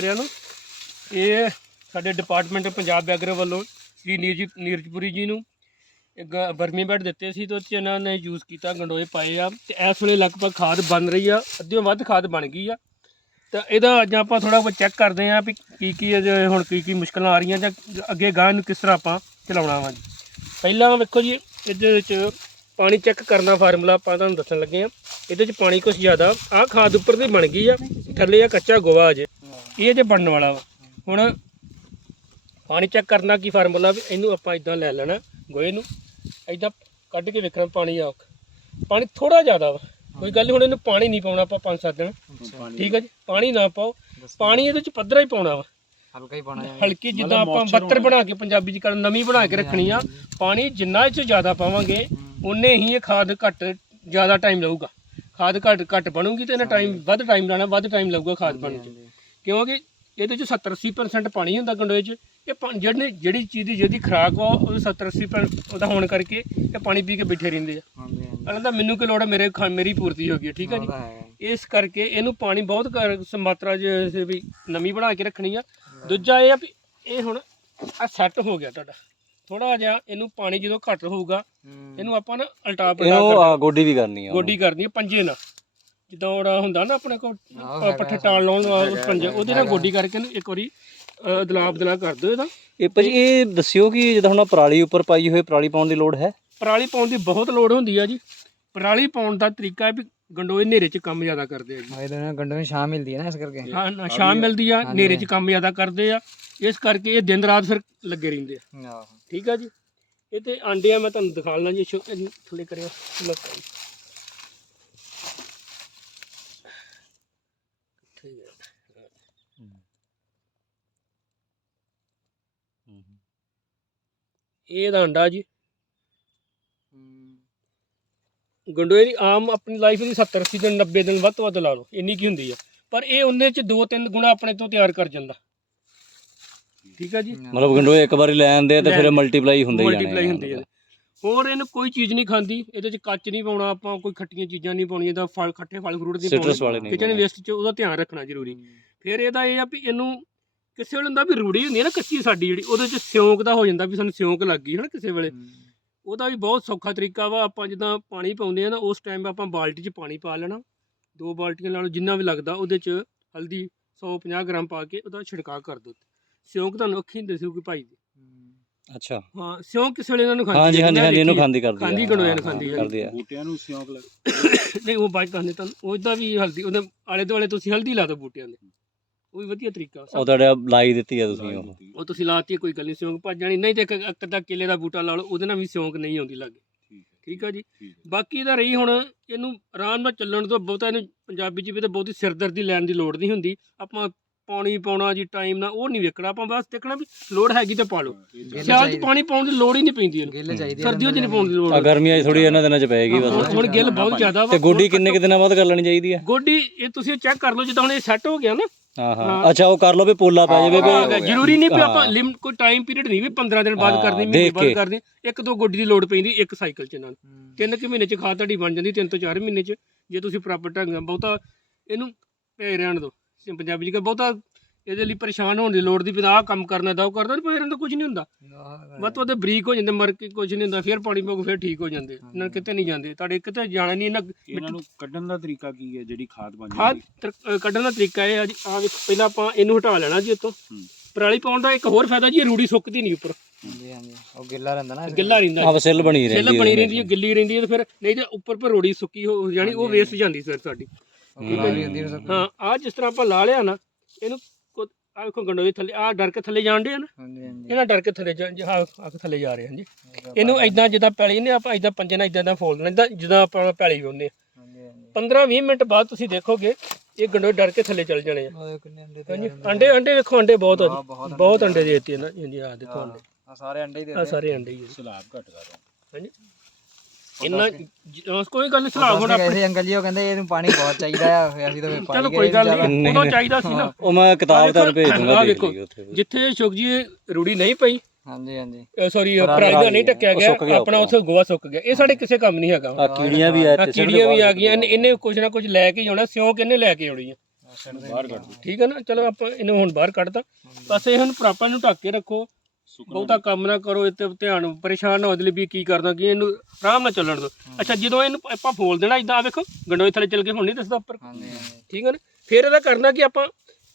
ਸਾਰਿਆਂ ਨੂੰ। ਇਹ ਸਾਡੇ ਡਿਪਾਰਟਮੈਂਟ ਪੰਜਾਬ ਐਗਰ ਵੱਲੋਂ ਸ਼੍ਰੀ ਨੀਰਜ ਨੀਰਜਪੁਰੀ ਜੀ ਨੂੰ ਬਰਮੀ ਬੈਡ ਦਿੱਤੇ ਸੀ ਤੇ ਉਹ 'ਚ ਇਹਨਾਂ ਨੇ ਯੂਜ਼ ਕੀਤਾ, ਗੰਡੋਏ ਪਾਏ ਆ ਤੇ ਇਸ ਵੇਲੇ ਲਗਭਗ ਖਾਦ ਬਣ ਰਹੀ ਆ, ਅੱਧਿਓਂ ਵੱਧ ਖਾਦ ਬਣ ਗਈ ਆ। ਤਾਂ ਇਹਦਾ ਅੱਜ ਆਪਾਂ ਥੋੜਾ ਬਹੁਤ ਚੈੱਕ ਕਰਦੇ ਆ ਵੀ ਕੀ ਕੀ ਇਹਦੇ ਹੁਣ ਕੀ ਕੀ ਮੁਸ਼ਕਲਾਂ ਆ ਰਹੀਆਂ ਜਾਂ ਅੱਗੇ ਗਾਂ ਨੂੰ ਕਿਸ ਤਰ੍ਹਾਂ ਆਪਾਂ ਚਲਾਉਣਾ ਵਾ ਜੀ। ਪਹਿਲਾਂ ਵੇਖੋ ਜੀ, ਇਹਦੇ ਵਿੱਚ ਪਾਣੀ ਚੈੱਕ ਕਰਨ ਦਾ ਫਾਰਮੂਲਾ ਆਪਾਂ ਤੁਹਾਨੂੰ ਦੱਸਣ ਲੱਗੇ ਆ ਇਹਦੇ ਵਿੱਚ ਪਾਣੀ ਕੁਝ ਜ਼ਿਆਦਾ, ਆਹ ਖਾਦ ਉੱਪਰ ਦੀ ਬਣ ਗਈ ਆ, ਥੱਲੇ ਆ ਕੱਚਾ ਗੋਵਾ ਅਜੇ। ਇਹ ਜੇ ਬਣਨ ਵਾਲਾ ਵਾ। ਹੁਣ ਪਾਣੀ ਚੈੱਕ ਕਰਨਾ ਕੀ ਫਾਰਮੂਲਾ ਵੀ ਇਹਨੂੰ ਆਪਾਂ ਇਦਾਂ ਲੈ ਲੈਣਾ ਗੋਏ ਨੂੰ। ਇਦਾਂ ਕੱਢ ਕੇ ਵੇਖਣਾ ਪਾਣੀ ਆ ਪਾਣੀ ਥੋੜਾ ਜ਼ਿਆਦਾ ਵਾ। ਕੋਈ ਗੱਲ ਹੁਣ ਇਹਨੂੰ ਪਾਣੀ ਨਹੀਂ ਪਾਉਣਾ ਆਪਾਂ 5-7 ਦਿਨ। ਠੀਕ ਹੈ ਜੀ ਪਾਣੀ ਨਾ ਪਾਓ। ਪਾਣੀ ਇਹਦੇ ਚ ਪੱਧਰਾ ਹੀ ਪਾਉਣਾ ਵਾ। ਹਲਕਾ ਹੀ ਪਾਣਾ ਹਲਕੀ ਜਿੱਦਾਂ ਆਪਾਂ ਬੱਤਰ ਬਣਾ ਕੇ ਪੰਜਾਬੀ ਚ ਕਰਨ ਨਵੀਂ ਬਣਾ ਕੇ ਰੱਖਣੀ ਆ। ਪਾਣੀ ਜਿੰਨਾ ਇਹ ਚ ਜ਼ਿਆਦਾ ਪਾਵਾਂਗੇ ਉਨੇ ਹੀ ਇਹ ਖਾਦ ਘੱਟ ਜ਼ਿਆਦਾ ਟਾਈਮ ਲਊਗਾ। ਖਾਦ ਘੱਟ ਘੱਟ ਬਣੂਗੀ ਤੇ ਇਹਨੇ ਟਾਈਮ ਵੱਧ ਟਾਈਮ ਲਾਣਾ ਵੱਧ ਟਾਈਮ ਲਊਗਾ ਖਾਦ ਬਣਨ ਚ। ਕਿਉਂਕਿ ਇਹਦੇ ਚ 70 80% ਪਾਣੀ ਹੁੰਦਾ ਗੰਡੋਏ ਚ ਇਹ ਜਿਹੜੀ ਜਿਹੜੀ ਚੀਜ਼ ਦੀ ਜਿਹਦੀ ਖੁਰਾਕ ਵਾ ਉਹ 70 80% ਉਹਦਾ ਹੋਣ ਕਰਕੇ ਇਹ ਪਾਣੀ ਪੀ ਕੇ ਬੈਠੇ ਰਹਿੰਦੇ ਆ। ਹਾਂਜੀ ਹਾਂਜੀ। ਅਗਲਾ ਦਾ ਮੈਨੂੰ ਕੀ ਲੋੜ ਹੈ ਮੇਰੇ ਮੇਰੀ ਪੂਰਤੀ ਹੋ ਗਈ ਠੀਕ ਹੈ ਜੀ। ਇਸ ਕਰਕੇ ਇਹਨੂੰ ਪਾਣੀ ਬਹੁਤ ਮਾਤਰਾ ਚ ਵੀ ਨਮੀ ਬਣਾ ਕੇ ਰੱਖਣੀ ਆ। ਦੂਜਾ ਇਹ ਆ ਵੀ ਇਹ ਹੁਣ ਆ ਸੈੱਟ ਹੋ ਗਿਆ ਤੁਹਾਡਾ। ਥੋੜਾ ਜਿਹਾ ਇਹਨੂੰ ਪਾਣੀ ਜਦੋਂ ਘੱਟ ਹੋਊਗਾ। ਇਹਨੂੰ ਆਪਾਂ ਨਾ ਅਲਟਾ ਪਲਟਾ ਇਹਨੂੰ ਆ, ਗੋਡੀ ਵੀ ਕਰਨੀ ਆ ਗੋਡੀ ਕਰਨੀ ਆ ਪੰਜੇ ਨਾਲ। ਜਿੱਦਾਂ ਉਹ ਹੁੰਦਾ ਨਾ ਆਪਣੇ ਕੋਲ ਅ, ਪੱਠੇ ਟਾਲ ਲਾਉਣ ਵਾਲਾ ਪੰਜੇ ਉਹਦੇ ਨਾਲ ਗੋਡੀ ਕਰਕੇ ਇੱਕ ਵਾਰੀ ਅ, ਅਦਲਾ ਬਦਲਾ ਕਰ ਦਿਓ ਇਹਦਾ। ਇਹ ਭਾਜੀ ਇਹ ਦੱਸਿਓ ਕਿ ਜਦੋਂ ਹੁਣ ਆਹ ਪਰਾਲੀ ਉੱਪਰ ਪਾਈ ਹੋਈ ਪਰਾਲੀ ਪਾਉਣ ਦੀ ਲੋੜ ਹੈ? ਪਰਾਲੀ ਪਾਉਣ ਦੀ ਬਹੁਤ ਲੋੜ ਹੁੰਦੀ ਆ ਜੀ। ਪਰਾਲੀ ਪਾਉਣ ਦਾ ਤਰੀਕਾ ਹੈ ਵੀ ਗੰਡੋਏ ਹਨੇਰੇ 'ਚ ਕੰਮ ਜ਼ਿਆਦਾ ਕਰਦੇ ਆ ਜੀ। ਨਾਲ ਗੰਡੋਂ ਨੂੰ ਛਾਂ ਮਿਲਦੀ ਹੈ ਨਾ ਇਸ ਕਰਕੇ। ਹਾਂ ਨਾ ਸ਼ਾਮ ਮਿਲਦੀ ਆ ਹਨੇਰੇ 'ਚ ਕੰਮ ਜ਼ਿਆਦਾ ਕਰਦੇ ਆ। ਇਸ ਕਰਕੇ ਇਹ ਦਿਨ ਰਾਤ ਫਿਰ ਲੱਗੇ ਰਹਿੰਦੇ ਆ। ਠੀਕ ਆ ਜੀ? ਇਹ ਤੇ ਆਂਡੇ ਆ ਮੈਂ ਤੁਹਾਨੂੰ ਦਿਖਾ ਲਣਾ ਜੀ ਥੱਲੇ ਕਰਿਓ। ਲਓ ਇਹ ਇਹਦਾ ਅੰਡਾ ਜੀ। ਗੰਡੋਏ ਦੀ ਆਮ ਆਪਣੀ ਲਾਈਫ ਦੀ 70 80 ਦਿਨ 90 ਦਿਨ ਵੱਧ ਤੋਂ ਵੱਧ ਲਾ ਲਓ ਇੰਨੀ ਕੀ ਹੁੰਦੀ ਆ। ਪਰ ਇਹ ਉਹਨੇ ਚ ਦੋ ਤਿੰਨ ਗੁਣਾ ਆਪਣੇ ਤੋਂ ਤਿਆਰ ਕਰ ਜਾਂਦਾ। ਠੀਕ ਆ ਜੀ? ਮਤਲਬ ਗੰਡੋਏ ਇੱਕ ਵਾਰੀ ਲੈ ਆਂਦੇ ਆ ਤੇ ਫਿਰ ਮਲਟੀਪਲਾਈ ਹੁੰਦੇ ਜਾਣੇ ਮਲਟੀਪਲਾਈ ਆ। ਹੁੰਦੀ ਹੈ ਹੋਰ ਇਹਨੂੰ ਕੋਈ ਚੀਜ਼ ਨਹੀਂ ਖਾਂਦੀ ਇਹਦੇ ਚ ਕੱਚ ਨਹੀਂ ਪਾਉਣਾ ਆਪਾਂ ਕੋਈ ਖੱਟੀਆਂ ਚੀਜ਼ਾਂ ਨਹੀਂ ਪਾਉਣੀਆਂ ਇਹਦਾ ਫਲ ਖੱਟੇ ਫਲ ਫਰੂਟ ਨਹੀਂ ਨਹੀਂ ਕਿਚਨ ਪਾਉਣੇ। ਵੇਸਟ ਚ ਉਹਦਾ ਧਿਆਨ ਰੱਖਣਾ ਜ਼ਰੂਰੀ। ਫਿਰ ਇਹਦਾ ਇਹ ਆ ਵੀ ਇਹਨੂੰ ਕਿਸੇ ਵੇਲੇ ਹੁੰਦਾ ਵੀ ਰੂੜੀ ਹੁੰਦੀ ਹੈ ਨਾ ਕੱਚੀ ਸਾਡੀ ਜਿਹੜੀ ਉਹਦੇ ਚ ਸਿਉਂਕ ਦਾ ਹੋ ਜਾਂਦਾ ਵੀ ਸਾਨੂੰ ਸਿਉਂਕ ਲੱਗ ਗਈ ਹੈ ਨਾ ਕਿਸੇ ਵੇਲੇ। ਉਹਦਾ ਵੀ ਬਹੁਤ ਸੌਖਾ ਤਰੀਕਾ ਵਾ ਆਪਾਂ ਜਿੱਦਾਂ ਪਾਣੀ ਪਾਉਂਦੇ ਆ ਨਾ ਉਸ ਟਾਈਮ ਆਪਾਂ ਬਾਲਟੀ 'ਚ ਪਾਣੀ ਪਾ ਲੈਣਾ। ਦੋ ਬਾਲਟੀਆਂ ਲਾ ਲਓ ਜਿੰਨਾ ਵੀ ਲੱਗਦਾ ਉਹਦੇ 'ਚ ਹਲਦੀ 150 ਗ੍ਰਾਮ ਪਾ ਕੇ ਉਹਦਾ ਛਿੜਕਾਅ ਕਰ ਦਿਓ ਸਿਉਂਕ ਤੁਹਾਨੂੰ ਅੱਖੀਂ ਦਿਸੂਗੀ ਭਾਈ ਦੀ। ਅੱਛਾ। ਹਾਂ ਸਿਉਂਕ ਕਿਸੇ ਵੇਲੇ ਇਹਨਾਂ ਨੂੰ ਖਾਂਦੀ ਹਾਂਜੀ ਹੈ, ਹਾਂਜੀ ਹਾਂਜੀ ਇਹਨੂੰ। ਖਾਂਦੀ ਕਰਦੀ ਆ। ਖਾਂਦੀ ਗੰਡੋਏ ਨੂੰ ਹਾਂ, ਖਾਂਦੀ ਹੈ। ਕਰਦੀ ਆ। ਬੂਟਿਆਂ ਨੂੰ ਸਿਉਂਕ ਲੱਗ ਨਹੀਂ ਉਹ ਬਾਅਦ ਤੁਹਾਨੂੰ ਤੁਹਾਨੂੰ ਉਹਦਾ ਵੀ ਹਲਦੀ ਉਹਦੇ ਆਲੇ ਦੁਆਲੇ ਤੁਸੀਂ ਹਲਦੀ ਲਾ ਦਿਓ ਬੂਟਿਆਂ ਦੇ। ਉਹ ਵੀ ਵਧੀਆ ਤਰੀਕਾ ਉਹ ਤੁਹਾਡੇ ਲਾਈ ਦਿੱਤੀ ਆ ਤੁਸੀਂ ਉਹ। ਉਹ ਤੁਸੀਂ ਲਾਤੀ ਹੈ, ਕੋਈ ਗੱਲ ਨਹੀਂ ਸਿਉਂਕ ਭੱਜ ਜਾਣੀ। ਨਹੀਂ ਤੇ ਇੱਕ ਇੱਕ ਅੱਧਾ ਕੇਲੇ ਦਾ ਬੂਟਾ ਲਾ ਲਓ ਉਹਦੇ ਨਾਲ ਵੀ ਸਿਉਂਕ ਨਹੀਂ ਆਉਂਦੀ ਲੱਗੇ। ਠੀਕ ਹੈ ਠੀਕ ਆ ਜੀ? ਹੈ। ਬਾਕੀ ਇਹਦਾ ਰਹੀ ਹੁਣ ਇਹਨੂੰ ਆਰਾਮ ਨਾਲ ਚੱਲਣ ਤੋਂ ਬਹੁਤਾ ਇਹਨੂੰ ਪੰਜਾਬੀ ਚ ਵੀ ਤਾਂ ਬਹੁਤੀ ਸਿਰਦਰਦੀ ਲੈਣ ਦੀ ਲੋੜ ਨਹੀਂ ਹੁੰਦੀ। ਆਪਾਂ ਪਾਣੀ ਪਾਉਣਾ ਜੀ ਟਾਈਮ ਨਾਲ ਉਹ ਨਹੀਂ ਵੇਖਣਾ। ਆਪਾਂ ਬਸ ਦੇਖਣਾ ਵੀ ਲੋੜ ਹੈਗੀ ਤਾਂ ਪਾ ਲਓ। ਸਿਆਲ ਚ। ਪਾਣੀ ਪਾਉਣ ਦੀ ਲੋੜ ਹੀ ਨਹੀਂ ਪੈਂਦੀ ਇਹਨੂੰ। ਗਿੱਲ ਚਾਹੀਦੀ ਸਰਦੀਆਂ ਚ ਨਹੀਂ ਪਾਉਣ ਦੀ ਲੋੜ। ਆ ਗਰਮੀਆਂ 'ਚ ਥੋੜੀ ਇਹਨਾਂ ਦਿਨਾਂ 'ਚ ਪਏਗੀ ਬਸ। ਹੁਣ ਗਿੱਲ ਬਹੁਤ ਜ਼ਿਆਦਾ ਵਾ। ਤੇ ਗੋਡੀ ਕਿੰਨੇ ਕਿ ਦਿਨਾਂ ਬਾਅਦ ਕਰ ਲੈਣੀ ਚਾਹੀਦੀ ਆ? ਗੋਡੀ ਇਹ ਤੁਸੀਂ ਚੈੱਕ ਕਰ ਲਓ ਜਿੱਦਾਂ ਹੁਣ ਇਹ ਸੈੱਟ ਹੋ ਗਿਆ ਨਾ ਹਾਂ ਹਾਂ ਹਾਂ। ਅੱਛਾ ਉਹ ਕਰ ਲਓ ਵੀ ਪੋਲਾ ਪੈ ਜਾਵੇ ਹਾਂ, ਵੀ ਜ਼ਰੂਰੀ ਨਹੀਂ ਵੀ ਆਪਾਂ ਹਾਂ। ਲਿਮ ਕੋਈ ਟਾਈਮ ਪੀਰੀਅਡ ਨਹੀਂ ਵੀ 15 ਦਿਨ ਬਾਅਦ ਹਾਂ, ਕਰਨੀ ਮਹੀਨੇ ਦੇਖ ਬਾਅਦ ਕੇ। ਕਰਨੀ ਇੱਕ ਦੋ ਗੋਡੀ ਦੀ ਲੋੜ ਪੈਂਦੀ ਇੱਕ ਸਾਈਕਲ ਚ ਨਾਲ। ਤਿੰਨ ਕੁ ਮਹੀਨੇ ਚ ਖਾਦ ਤੁਹਾਡੀ ਬਣ ਜਾਂਦੀ ਤਿੰਨ ਤੋਂ ਚਾਰ ਮਹੀਨੇ ਚ ਜੇ ਤੁਸੀਂ ਪ੍ਰਾਪਰ ਢੰਗ ਨਾਲ ਬਹੁਤਾ ਇਹਨੂੰ ਭੇ ਰਹਿਣ ਦਿਓ ਸਿੰ- ਪੰਜਾਬੀ ਜੀ ਕਹ ਬਹੁਤਾ ਇਹਦੇ ਲਈ ਪਰੇਸ਼ਾਨ ਹੋਣ ਦੀ ਲੋੜ ਦੀ ਵੀ ਆਹ ਕੰਮ ਕਰਨਾ ਦਾ ਉਹ ਕਰਦਾ ਨਹੀਂ ਇਹਨਾਂ ਦਾ ਕੁਝ ਨਹੀਂ ਹੁੰਦਾ। ਵੱਧ ਤੋਂ ਵੱਧ ਬਰੀਕ ਹੋ ਜਾਂਦੇ ਮਰ ਕੇ ਕੁਝ ਨਹੀਂ ਹੁੰਦਾ ਫਿਰ ਪਾਣੀ ਪਾਓ ਫਿਰ ਠੀਕ ਹੋ ਜਾਂਦੇ ਇਹਨਾਂ ਨੂੰ ਕਿਤੇ ਨਹੀਂ ਜਾਂਦੇ। ਤੁਹਾਡੇ ਕਿਤੇ ਜਾਣਾ ਨਹੀਂ ਇਹਨਾਂ ਇਹਨਾਂ ਨੂੰ ਕੱਢਣ ਦਾ ਤਰੀਕਾ ਕੀ ਹੈ ਜਿਹੜੀ ਖਾਦ ਬਣ ਖਾਦ ਜਾਂਦੀ? ਅ, ਕੱਢਣ ਦਾ ਤਰੀਕਾ ਇਹ ਆ ਜੀ ਆ ਵੇਖੋ ਪਹਿਲਾਂ ਆਪਾਂ ਇਹਨੂੰ ਹਟਾ ਲੈਣਾ ਜੀ ਇੱਥੋਂ ਹੂੰ। ਪਰਾਲੀ ਪਾਉਣ ਦਾ ਇੱਕ ਹੋਰ ਫਾਇਦਾ ਜੀ ਇਹ ਰੂੜੀ ਸੁੱਕਦੀ ਨਹੀਂ ਉੱਪਰ। ਹਾਂਜੀ ਹਾਂਜੀ ਉਹ ਗਿੱਲਾ ਰਹਿੰਦਾ ਨਾ ਗਿੱਲਾ ਰਹਿੰਦਾ ਆ ਸਿੱਲ ਬਣੀ ਰਹਿੰਦੀ ਸੇਲ ਬਣੀ ਰਹਿੰਦੀ ਹੈ ਗਿੱਲੀ ਰਹਿੰਦੀ ਹੈ ਤੇ ਫਿਰ ਨਹੀਂ ਤੇ ਉੱਪਰ ਪਰ ਰੋੜੀ ਸੁੱਕੀ ਹੋ ਜਾਣੀ ਉਹ ਵੇਸਟ ਜਾਂਦੀ ਸਰ ਸਾਡੀ। ਹੈ ਹਾਂ ਆ ਜਿਸ ਤਰ੍ਹਾਂ ਆਪਾਂ ਲਾ ਲਿਆ ਨਾ ਇਹਨੂੰ ਆ ਵੇਖੋ ਗੰਡੋਏ ਥੱਲੇ ਆ ਡਰ ਕੇ ਥੱਲੇ ਜਾਣ ਦੇ ਨਾ। ਹਾਂਜੀ ਹਾਂਜੀ। ਇਹਨਾਂ ਡਰ ਕੇ ਥੱਲੇ ਜਾ ਹਾਂ ਆ ਥੱਲੇ ਜਾ ਰਹੇ ਹਾਂ ਜੀ। ਇਹਨੂੰ ਐਦਾਂ ਜਿੱਦਾਂ ਪੈਲੀ ਨੇ ਆਪਾਂ ਐਦਾਂ ਪੰਜੇ ਨਾਲ ਐਦਾਂ ਐਦਾਂ ਫੋਲ ਦੇਣਾ ਏਦਾਂ ਜਿੱਦਾਂ ਆਪਾਂ ਪੈਲੀ ਵਾਉਂਦੇ ਆ। ਹਾਂਜੀ ਹਾਂਜੀ। 15 20 ਮਿੰਟ ਬਾਅਦ ਤੁਸੀਂ ਦੇਖੋਗੇ ਇਹ ਗੰਡੋਏ ਡਰ ਕੇ ਥੱਲੇ ਚੱਲ ਜਾਣੇ ਆ। ਹਾਂਜੀ ਅੰਡੇ ਅੰਡੇ ਵੇਖੋ ਅੰਡੇ ਬਹੁਤ ਆ ਜੀ। ਬਹੁਤ ਅੰਡੇ ਦੇਤੀ ਇਹਨਾਂ ਹਾਂਜੀ ਆ ਦੇਖੋ ਅੰਡੇ। ਆ ਸਾਰੇ ਅੰਡੇ ਹੀ ਦੇ ਆ। ਸਾਰੇ ਅੰਡੇ ਹੀ ਜੀ। ਸਲਾਬ ਘੱਟ ਕਰ। ਹਾਂਜੀ। ਇੰਨਾ ਜ- ਕੋਈ ਗੱਲ ਨਹੀਂ ਸਲਾਹ ਹੁਣ ਆਪਣੇ ਐਸੇ ਅੰਕਲ ਜੀ ਉਹ ਕਹਿੰਦੇ ਇਹਨੂੰ ਪਾਣੀ ਬਹੁਤ ਚਾਹੀਦਾ ਆ ਫਿਰ ਅਸੀਂ ਤਾਂ ਫਿਰ ਪਾਣੀ ਚਲੋ ਕੋਈ ਗੱਲ ਨਹੀਂ ਨਹੀਂ, ਉਦੋਂ ਨਹੀਂ। ਚਾਹੀਦਾ ਸੀ ਨਾ। ਉਹ ਮੈਂ ਕਿਤਾਬ ਤੁਹਾਨੂੰ ਭੇਜ ਦੂੰਗਾ ਆਹ ਦੇਖ ਵੇਖੋ, ਲਈਓ ਉੱਥੇ। ਜਿੱਥੇ ਸੁਖ ਜੀ ਇਹ ਰੂੜੀ ਨਹੀਂ ਪਈ ਹਾਂਜੀ ਹਾਂਜੀ। ਸੌਰੀ ਪਰਾਲੀ ਦਾ ਨਹੀਂ ਟੱਕਿਆ ਗਿਆ ਸੁੱਕ ਗਿਆ ਆਪਣਾ। ਉੱਥੇ ਗੋਆ ਸੁੱਕ ਗਿਆ। ਇਹ ਸਾਡੇ ਕਿਸੇ ਕੰਮ ਨਹੀਂ ਹੈਗਾ। ਆ ਕੀੜੀਆਂ ਵੀ ਆ ਆ ਕੀੜੀਆਂ ਵੀ ਆ ਗਈਆਂ ਇਹਨੇ- ਇਹਨੇ ਕੁਝ ਨਾ ਕੁਝ ਲੈ ਕੇ ਹੀ ਆਉਣਾ ਸਿਉਂਕ ਇਹਨੇ ਲੈ ਕੇ ਆਉਣੀ ਆ? ਬਾਹਰ ਕੱਢ ਦਿਓ ਠੀਕ ਹੈ ਨਾ ਚਲੋ ਆਪਾਂ ਇਹਨੂੰ ਹੁਣ ਬਾਹਰ ਕੱਢਤਾ। ਬਸ ਇਹ ਹੁਣ ਪ੍ਰਾਪਰ ਨੂੰ ਢੱਕ ਕੇ ਰੱਖੋ। ਬਹੁਤਾ ਕੰਮ ਨਾ ਕਰੋ ਤੇ ਧਿਆਨ ਪਰੇਸ਼ਾਨ ਨਾ ਹੋ ਜਲੇ ਵੀ ਕੀ ਕਰਦਾ ਕੀ ਇਹਨੂੰ ਆਰਾਮ ਨਾਲ ਚੱਲਣ ਦਿਓ ਅੱਛਾ ਜਦੋਂ ਇਹਨੂੰ ਆਪਾਂ ਫੋਲ ਦੇਣਾ ਇਦਾਂ ਆ ਵੇਖੋ ਗੰਡੋਏ ਥੱਲੇ ਚੱਲ ਕੇ ਹੁਣ ਨਹੀਂ ਦੱਸਦਾ ਉੱਪਰ। ਠੀਕ ਹੈ ਨਾ? ਫਿਰ ਇਹਦਾ ਕਰਨਾ ਕਿ ਆਪਾਂ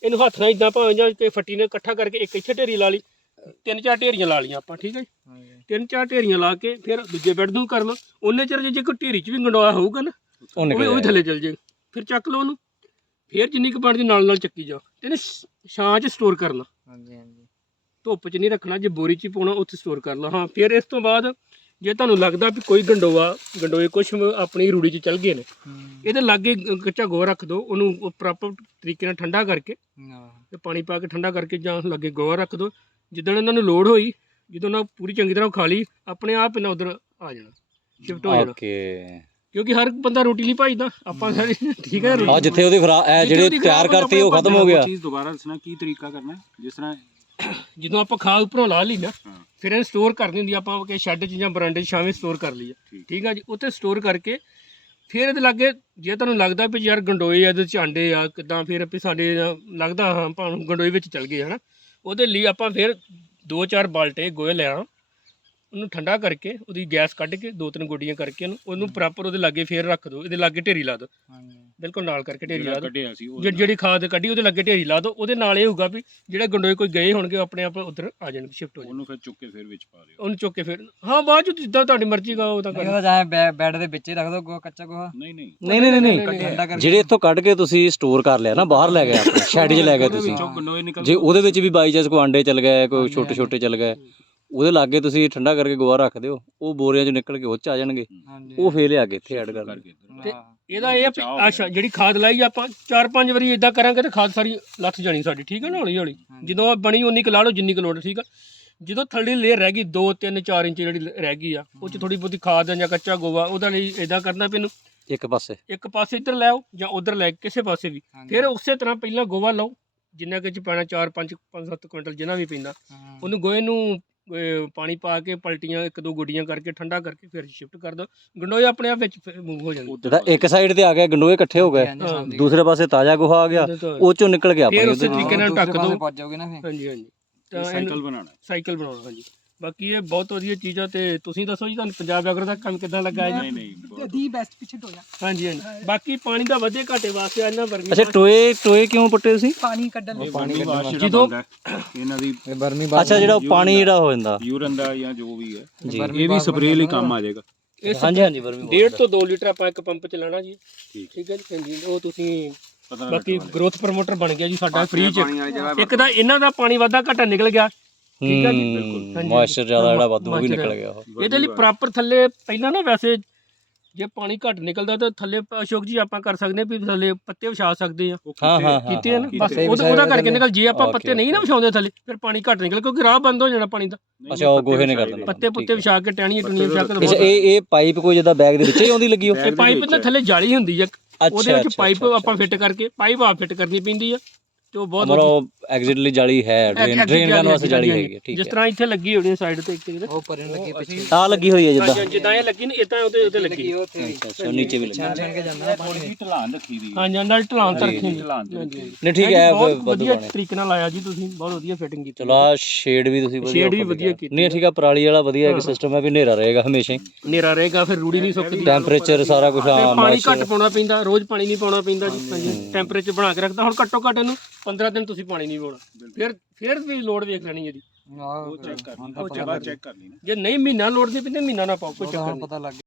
ਇਹਨੂੰ ਹੱਥ ਨਾਲ ਇਦਾਂ ਭਾਵੇਂ ਜਾਂ ਤੇ ਫੱਟੀ ਨਾਲ ਇਕੱਠਾ ਕਰਕੇ ਇੱਕ ਇੱਥੇ ਢੇਰੀ ਲਾ ਲਈ ਤਿੰਨ ਚਾਰ ਢੇਰੀਆਂ ਲਾ ਲਈਆਂ ਆਪਾਂ ਠੀਕ ਹੈ ਜੀ? ਤਿੰਨ ਚਾਰ ਢੇਰੀਆਂ ਲਾ ਕੇ ਫਿਰ ਦੂਜੇ ਬੈੱਡ ਨੂੰ ਕਰ ਲਓ ਉਹਨੇ ਚਿਰ ਜੇ ਕੋਈ ਢੇਰੀ 'ਚ ਵੀ ਗੰਡੋਆ ਹੋਊਗਾ ਨਾ ਉਹ ਵੀ ਥੱਲੇ ਚੱਲ ਜੇ। ਫਿਰ ਚੱਕ ਲਓ ਉਹਨੂੰ। ਫਿਰ ਜਿੰਨੀ ਕੁ ਬਣਦੀ ਨਾਲ ਨਾਲ ਚੱਕੀ ਜਾਓ ਤੇ ਇਹਨੂੰ ਛ- ਛਾਂ 'ਚ ਸਟੋਰ ਕਰਨਾ। ਹਾਂਜੀ ਹਾਂਜੀ। ਧੁੱਪ 'ਚ ਨਹੀਂ ਰੱਖਣਾ ਜੇ ਬੋਰੀ 'ਚ ਹੀ ਪਾਉਣਾ ਉੱਥੇ ਸਟੋਰ ਕਰ ਲਓ ਹਾਂ ਫਿਰ ਇਸ ਤੋਂ ਬਾਅਦ ਜੇ ਤੁਹਾਨੂੰ ਲੱਗਦਾ ਵੀ ਕੋਈ ਗੰਡੋਆ ਗੰਡੋਏ ਕੁਛ ਆਪਣੀ ਰੂੜੀ 'ਚ ਚੱਲ ਗਏ ਨੇ ਇਹਦੇ ਲਾਗੇ ਕੱਚਾ ਗੋਹਾ ਰੱਖ ਦਿਓ ਉਹਨੂੰ ਪ੍ਰੋਪਰ ਤਰੀਕੇ ਨਾਲ ਠੰਡਾ ਕਰਕੇ ਹਾਂ। ਤੇ ਪਾਣੀ ਪਾ ਕੇ ਠੰਡਾ ਕਰਕੇ ਜਾਂ ਲਾਗੇ ਗੋਹਾ ਰੱਖ ਦਿਓ ਜਿੱਦਣ ਇਹਨਾਂ ਨੂੰ ਲੋੜ ਹੋਈ ਜਦੋਂ ਉਹਨਾਂ ਪੂਰੀ ਚੰਗੀ ਤਰ੍ਹਾਂ ਖਾ ਲਈ ਆਪਣੇ ਆਪ ਇਹਨਾਂ ਉਧਰ ਆ ਜਾਣਾ ਸ਼ਿਫਟ ਹੋ ਜਾਣਾ। ਓਕੇ ਕਿਉਂਕਿ ਹਰ ਬੰਦਾ ਰੋਟੀ ਲਈ ਭਾਈਦਾ ਆਪਾਂ ਸਾਰੇ ਠੀਕ ਹੈ ਆ ਜਿੱਥੇ ਉਹਦੀ ਜਿਹੜੇ ਤਿਆਰ ਕਰਤੀ ਉਹ ਖਤਮ ਹੋ ਗਿਆ। ਚੀਜ਼ ਦੁਬਾਰਾ ਦੱਸਣਾ ਕੀ ਤਰੀਕਾ ਕਰਨਾ ਹੈ? ਜਿਸ ਤਰ੍ਹਾਂ ਜਦੋਂ ਆਪਾਂ ਖਾਦ ਉੱਪਰੋਂ ਲਾ ਲਈ ਨਾ ਹਾਂ। ਫਿਰ ਇਹਨੂੰ ਸਟੋਰ ਕਰਨੀ ਹੁੰਦੀ ਆ, ਆਪਾਂ ਕਿ ਸ਼ੈੱਡ 'ਚ ਜਾਂ ਬਰਾਂਡੇ 'ਚ ਛਾਵੇਂ ਸਟੋਰ ਕਰ ਲਈਏ। ਠੀਕ। ਠੀਕ ਆ ਜੀ? ਉੱਥੇ ਸਟੋਰ ਕਰਕੇ ਫਿਰ ਇਹਦੇ ਲਾਗੇ ਜੇ ਤੁਹਾਨੂੰ ਲੱਗਦਾ ਵੀ ਯਾਰ ਗੰਡੋਏ ਆ ਇਹਦੇ 'ਚ ਆਂਡੇ ਆ ਕਿਦਾਂ ਫਿਰ ਵੀ ਸਾਡੇ ਲੱਗਦਾ ਹਾਂ ਭਾਵੇਂ ਗੰਡੋਏ ਵਿੱਚ ਚਲ ਗਏ ਹਨਾ? ਉਹਦੇ ਲਈ ਆਪਾਂ ਫਿਰ ਦੋ ਚਾਰ ਬਾਲਟੇ ਗੋਹੇ ਲੈ ਆ ਉਹਨੂੰ ਠੰਡਾ ਕਰਕੇ ਉਹਦੀ ਗੈਸ ਕੱਢ ਕੇ ਦੋ ਤਿੰਨ ਗੋਡੀਆਂ ਕਰਕੇ ਉਹਨੂੰ ਉਹਨੂੰ ਪ੍ਰੋਪਰ ਉਹਦੇ ਲਾਗੇ ਫੇਰ ਰੱਖ ਦਿਓ ਇਹਦੇ ਲਾਗੇ ਢੇਰੀ ਲਾ ਦਿਓ। ਹਾਂਜੀ। ਬਿਲਕੁਲ ਨਾਲ ਕਰਕੇ ਢੇਰੀ ਲਾ ਜਿਹੜਾ ਦਿਓ। ਕੱਢਿਆ ਸੀ ਉਹ ਜਿਹੜੀ ਜਿਹੜੀ ਖਾਦ ਕੱਢੀ ਉਹਦੇ ਲੱਗੇ ਢੇਰੀ ਲਾ ਦਿਓ। ਉਹਦੇ ਨਾਲ ਇਹ ਹੋਊਗਾ ਵੀ ਜਿਹੜੇ ਗੰਡੋਏ ਕੋਈ ਗਏ ਹੋਣਗੇ ਉਹ ਆਪਣੇ ਆਪ ਉਧਰ ਆ ਜਾਣਗੇ ਸ਼ਿਫਟ ਹੋ ਜਾਣਗੇ ਉਹਨੂੰ ਫਿਰ ਚੁੱਕ ਕੇ ਫਿਰ ਵਿੱਚ ਪਾ ਦਿਓ। ਉਹਨੂੰ ਚੁੱਕ ਕੇ ਫਿਰ ਹਾਂ ਬਾਅਦ ਚ ਜਿੱਦਾਂ ਤੁਹਾਡੀ ਮਰਜ਼ੀ ਗਾ ਉਹ ਤਾਂ ਕਰ ਉਹਦਾ ਚਾਹੇ ਬੈੱਡ ਦੇ ਵਿੱਚ ਹੀ ਰੱਖ ਦੋ ਗੋਹਾ ਕੱਚਾ ਗੋਹਾ। ਨਹੀਂ ਨਹੀਂ। ਨਹੀਂ ਨਹੀਂ ਨਹੀਂ ਠੰਡਾ ਕਰਕੇ। ਜਿਹੜੇ ਇੱਥੋਂ ਕੱਢ ਕੇ ਤੁਸੀਂ ਸਟੋਰ ਕਰ ਲਿਆ ਨਾ ਬਾਹਰ ਲੈ ਗਏ ਆਪਣੇ ਸ਼ੈਡ 'ਚ ਲੈ ਗਏ ਉਹਦੇ ਤੁਸੀਂ। ਵਿੱਚੋਂ ਗੰਡੋਏ ਨਿਕਲ ਜੇ ਉਹਦੇ ਵਿੱਚ ਵੀ ਬਾਈ ਚਾਂਸ ਕੋਈ ਆਂਡੇ ਚਲ ਗਏ ਕੋਈ ਛੋਟੇ ਛੋਟੇ ਚਲ ਗਏ ਉਹਦੇ ਲਾਗੇ ਤੁਸੀਂ ਠੰਡਾ ਕਰਕੇ ਗੋਹਾ ਰੱਖ ਦਿਓ ਉਹ ਬੋਰੀਆਂ 'ਚ ਨਿਕਲ ਕੇ ਉਹ 'ਚ ਆ ਜਾਣਗੇ। ਹਾਂਜੀ। ਉਹ ਫੇਰ ਲਿਆ ਕੇ ਇੱਥੇ ਐਡ ਕਰ ਕਰਕੇ ਇੱਧਰ। ਤੇ- ਹਾਂ। ਇਹਦਾ ਇਹ ਆ ਵੀ ਬਚਾਅ ਹੋ ਅੱਛਾ ਜਿਹੜੀ ਖਾਦ ਲਾਈ ਆਪਾਂ ਚਾਰ ਪੰਜ ਵਾਰੀ ਇਦਾਂ ਕਰਾਂਗੇ ਤੇ ਖਾਦ ਸਾਰੀ ਲੱਥ ਜਾਣੀ ਸਾਡੀ ਠੀਕ ਹੈ ਨਾ ਹੌਲੀ ਹੌਲੀ? ਹਾਂਜੀ। ਜਦੋਂ ਬਣੀ ਉਨੀ ਕੁ ਲਾ ਲਓ ਜਿੰਨੀ ਕੁ ਲੋੜ ਹੈ, ਠੀਕ ਆ? ਜਦੋਂ ਥੱਲੇ ਲੇਅਰ ਰਹਿ ਗਈ 2 3 4 ਇੰਚ ਜਿਹੜੀ ਰਹਿ ਗਈ ਆ ਉਹ ਚ ਥੋੜੀ ਬਹੁਤੀ ਖਾਦ ਜਾਂ ਕੱਚਾ ਗੋਵਾ ਉਹਦਾ ਲਈ ਇਦਾਂ ਕਰਨਾ ਇਹਨੂੰ। ਇੱਕ ਪਾਸੇ। ਇੱਕ ਪਾਸੇ ਇੱਧਰ ਲੈ ਆਓ ਜਾਂ ਉਧਰ ਲੈ ਕਿਸੇ ਪਾਸੇ ਵੀ। ਹਾਂਜੀ। ਫਿਰ ਉਸੇ ਤਰ੍ਹਾਂ ਪਹਿਲਾਂ ਗੋਵਾ ਲਓ ਜਿੰਨਾ ਕਿ ਚ ਪੈਣਾ 4 5 5 7 ਕੁਇੰਟਲ ਜਿੰਨਾ ਵੀ ਪੈਂਦਾ। ਹਾਂ। ਉਹਨੂੰ ਗੋਹੇ ਨੂੰ ਪਾਣੀ ਪਾ ਕੇ ਪਲਟੀਆਂ ਇੱਕ ਦੋ ਗੁੱਡੀਆਂ ਕਰਕੇ ਠੰਡਾ ਕਰਕੇ ਫਿਰ ਸ਼ਿਫਟ ਕਰ ਦਿਓ ਗੰਡੋਏ ਆਪਣੇ ਆਪ ਵਿੱਚ ਮੂਵ ਹੋ ਜਾਂਦੇ। ਜਿਹੜਾ ਇੱਕ ਸਾਈਡ ਤੇ ਆ ਗਿਆ ਗੰਡੋਏ ਇਕੱਠੇ ਹੋ ਗਏ। ਦੂਸਰੇ ਪਾਸੇ ਤਾਜ਼ਾ ਗੋਹਾ ਆ ਗਿਆ ਉਹ ਚੋਂ ਨਿਕਲ ਗਿਆ ਫਿਰ ਉਸੇ। ਤਰੀਕੇ ਨਾਲ ਢੱਕ ਫਿਰ। ਹਾਂਜੀ ਹਾਂਜੀ। ਤਾਂ ਸਾਈਕਲ ਬਣਾਉਣਾ। ਸਾਈਕਲ ਬਣਾਉਣਾ ਹਾਂਜੀ। ਬਾਕੀ ਇਹ ਬਹੁਤ ਵਧੀਆ ਚੀਜ਼ ਆ ਤੇ ਤੁਸੀਂ ਦੱਸੋ ਜੀ ਤੁਹਾਨੂੰ ਪੰਜਾਬ ਐਗਰੋ ਦਾ ਕੰਮ ਕਿੱਦਾਂ ਲੱਗਾ ਜੀ ਨਹੀਂ ਨਹੀਂ ਬਹੁਤ- ਦੀ ਬੈਸਟ ਪਿੱਛੇ ਟੋਇਆ ਹਾਂਜੀ ਹਾਂਜੀ। ਬਾਕੀ ਪਾਣੀ ਦਾ ਵਧੇ ਘਾਟੇ ਵਾਸਤੇ ਇਹਨਾਂ ਵਰਗੀ ਅੱਛਾ ਟੋਏ ਟੋਏ ਕਿਉਂ ਪੱਟੇ ਤੁਸੀਂ? ਪਾਣੀ ਕੱਢਣ ਲਈ। ਇਹ ਪਾਣੀ ਵਾਸ਼ ਜਦੋਂ- ਜਦੋਂ ਇਹਨਾਂ ਦੀ ਇਹ ਬਰਮੀ ਅੱਛਾ ਜਿਹੜਾ ਉਹ ਪਾਣੀ ਜਿਹੜਾ ਹੋ ਜਾਂਦਾ। ਯੂਰਨ ਦਾ ਜਾਂ ਜੋ ਵੀ ਹੈ। ਜੀ। ਇਹ ਵੀ ਸਪਰੇਅ ਲਈ ਕੰਮ ਆ ਜਾਏਗਾ। ਇਹ ਹਾਂਜੀ ਹਾਂਜੀ ਵਰਮੀ ਡੇਢ ਤੋਂ 2 ਲੀਟਰ ਆਪਾਂ ਇੱਕ ਪੰਪ ਚ ਲਾਣਾ ਜੀ। ਠੀਕ। ਠੀਕ ਹੈ ਜੀ ਹਾਂਜੀ। ਉਹ ਤੁਸੀਂ ਪਤਾ ਬਾਕੀ ਗਰੋਥ ਪ੍ਰਮੋਟਰ ਬਣ ਗਿਆ ਜੀ ਸਾਡਾ। ਫ੍ਰੀ ਚ ਇੱਕ ਤਾਂ ਇਹਨਾਂ ਦਾ ਪਾਣੀ ਵਾਧਾ ਘਟਾ ਨਿਕਲ ਗਿਆ। ਠੀਕ ਹੈ ਜੀ, ਬਿਲਕੁਲ। ਹਾਂਜੀ, ਮੋਇਸਚਰ ਜ਼ਿਆਦਾ ਜਿਹੜਾ ਵਾਧੂ ਉਹ ਵੀ moisture ਨਿਕਲ ਗਿਆ ਉਹ। ਇਹਦੇ ਲਈ ਪ੍ਰੋਪਰ ਥੱਲੇ ਪਹਿਲਾਂ ਨਾ ਵੈਸੇ ਜੇ ਪਾਣੀ ਘੱਟ ਨਿਕਲਦਾ ਤਾਂ ਥੱਲੇ ਅਸ਼ੋਕ ਜੀ ਆਪਾਂ ਕਰ ਸਕਦੇ ਹਾਂ ਵੀ ਥੱਲੇ ਪੱਤੇ ਵਿਛਾ ਸਕਦੇ ਆ ਹਾਂ ਹਾਂ ਹਾਂ ਕੀਤੇ ਆ ਨਾ। ਬਸ ਕੀਤੇ। ਉਹਦਾ ਕਰਕੇ। ਨਿਕਲ। ਜੇ ਆਪਾਂ Okay, ਪੱਤੇ ਨਹੀਂ ਨਾ ਵਿਛਾਉਂਦੇ ਥੱਲੇ ਫਿਰ ਪਾਣੀ ਘੱਟ ਨਿਕਲ ਕਿਉਂਕਿ ਰਾਹ ਬੰਦ ਹੋ ਜਾਣਾ ਪਾਣੀ ਦਾ। ਅੱਛਾ, ਉਹ ਗੋਹੇ ਨੇ। ਕਰ ਦੇਣਾ। ਪੱਤੇ ਪੁੱਤੇ ਵਿਛਾ ਕੇ ਟਹਿਣੀਆਂ ਟੁਣੀਆਂ ਵਿਛਾ ਕੇ ਅੱਛਾ ਇਹ ਇਹ ਪਾਈਪ ਕੋਈ ਜਿੱਦਾਂ ਬੈਗ ਦੇ ਵਿੱਚ ਹੀ ਆਉਂਦੀ ਲੱਗੀ ਉਹ? ਇਹ ਪਾਈਪ ਦੇ ਥੱਲੇ ਜਾਲੀ ਹੁੰਦੀ ਆ। ਉਹਦੇ ਵਿੱਚ ਪਾਈਪ ਆਪਾਂ ਫਿੱਟ ਕਰਕੇ ਪਾਈਪ ਆਪ ਫਿੱਟ ਕਰਨੀ ਪੈਂਦੀ ਆ। ਤੇ ਉਹ ਬਹੁਤ ਮਤਲਬ ਐਗਜ਼ਿਟਲੀ ਜਾਲੀ ਹੈ ਡਰੇਨ exit ਡਰੇਨ ਕਰਨ ਵਾਸਤੇ ਜਾਲੀ ਹਾਂਜੀ, ਹੈਗੀ ਹੈ, ਠੀਕ ਜਿਸ ਹੈ। ਤਰ੍ਹਾਂ ਇੱਥੇ ਲੱਗੀ ਹੋਣੀ ਸਾਈਡ ਤੇ ਇੱਕ ਉਹ ਪਰੇ ਨੂੰ ਲੱਗੀ ਪਿੱਛੇ। ਆ ਲੱਗੀ ਹੋਈ ਹੈ ਜਿੱਦਾਂ। ਜਿੱਦਾਂ ਇਹ ਲੱਗੀ ਨਾ ਇਦਾਂ ਉਹਦੇ ਉੱਤੇ ਲੱਗੀ। ਅੱਛਾ ਅੱਛਾ ਨੀਚੇ ਵੀ ਲੱਗੀ। ਛਣ ਕੇ ਜਾਂਦਾ ਨਾ ਢਲਾਨ ਰੱਖੀ ਦੀ ਹਾਂ। ਨਾਲ ਢਲਾਨ ਤਾਂ ਰੱਖੀ ਢਲਾਨ ਤੇ ਰੱਖੀ ਨਹੀਂ ਠੀਕ ਹੈ ਬਹੁਤ ਵਾਧੂ ਵਧੀਆ ਤਰੀਕੇ ਨਾਲ ਆਇਆ ਜੀ ਤੁਸੀਂ ਬਹੁਤ ਵਧੀਆ ਫਿਟਿੰਗ ਕੀਤੀ। ਚਲੋ ਆ ਸ਼ੇਡ ਵੀ ਤੁਸੀਂ ਵਧੀਆ ਸ਼ੇਡ ਵੀ ਉੱਪਰ ਵਧੀਆ। ਕੀਤੀ। ਨਹੀਂ ਠੀਕ ਆ ਪਰਾਲੀ ਵਾਲਾ ਵਧੀਆ ਇੱਕ ਸਿਸਟਮ ਹੈ ਵੀ ਹਨੇਰਾ ਰਹੇਗਾ ਹਮੇਸ਼ਾ ਹੀ। ਹਨੇਰਾ ਰਹੇਗਾ ਫਿਰ ਰੂੜੀ ਨਹੀਂ ਸੁੱਕਦੀ। ਟੈਂਪਰੇਚਰ ਸਾਰਾ ਕੁਝ ਆ ਪਾਣੀ ਘੱਟ ਪਾਉਣਾ ਪੈਂਦਾ ਰੋਜ਼ ਪਾਣੀ ਨਹੀਂ ਪਾਉਣਾ ਪੈਂਦਾ ਜੀ। ਹਾਂਜੀ ਟੈਂਪਰੇਚਰ ਬਣਾ ਕੇ ਰੱਖਦਾ। ਹੁਣ ਘੱਟੋ ਘੱਟ ਇਹਨੂੰ 15 ਦਿਨ ਤੁਸੀਂ ਪਾਣੀ ਨਹੀਂ ਪਾਉਣਾ ਫਿਰ ਫਿਰ ਵੀ ਲੋਡ ਵੇਖ ਲੈਣੀ ਇਹਦੀ। ਉਹ ਚੈੱਕ ਕਰ। ਲਈ ਤਾਂ ਉਹ ਪਤਾ ਚੈੱਕ ਕਰ। ਲਈ ਨਾ ਜੇ ਨਹੀਂ ਮਹੀਨਾ ਲੋਡ ਨਹੀਂ ਪੈਂਦੇ ਮਹੀਨਾ ਨਾ ਪਾਓ ਕੋਈ ਚੱਕਰ ਨਹੀਂ। ਪਤਾ ਲੱਗ ਗਿਆ।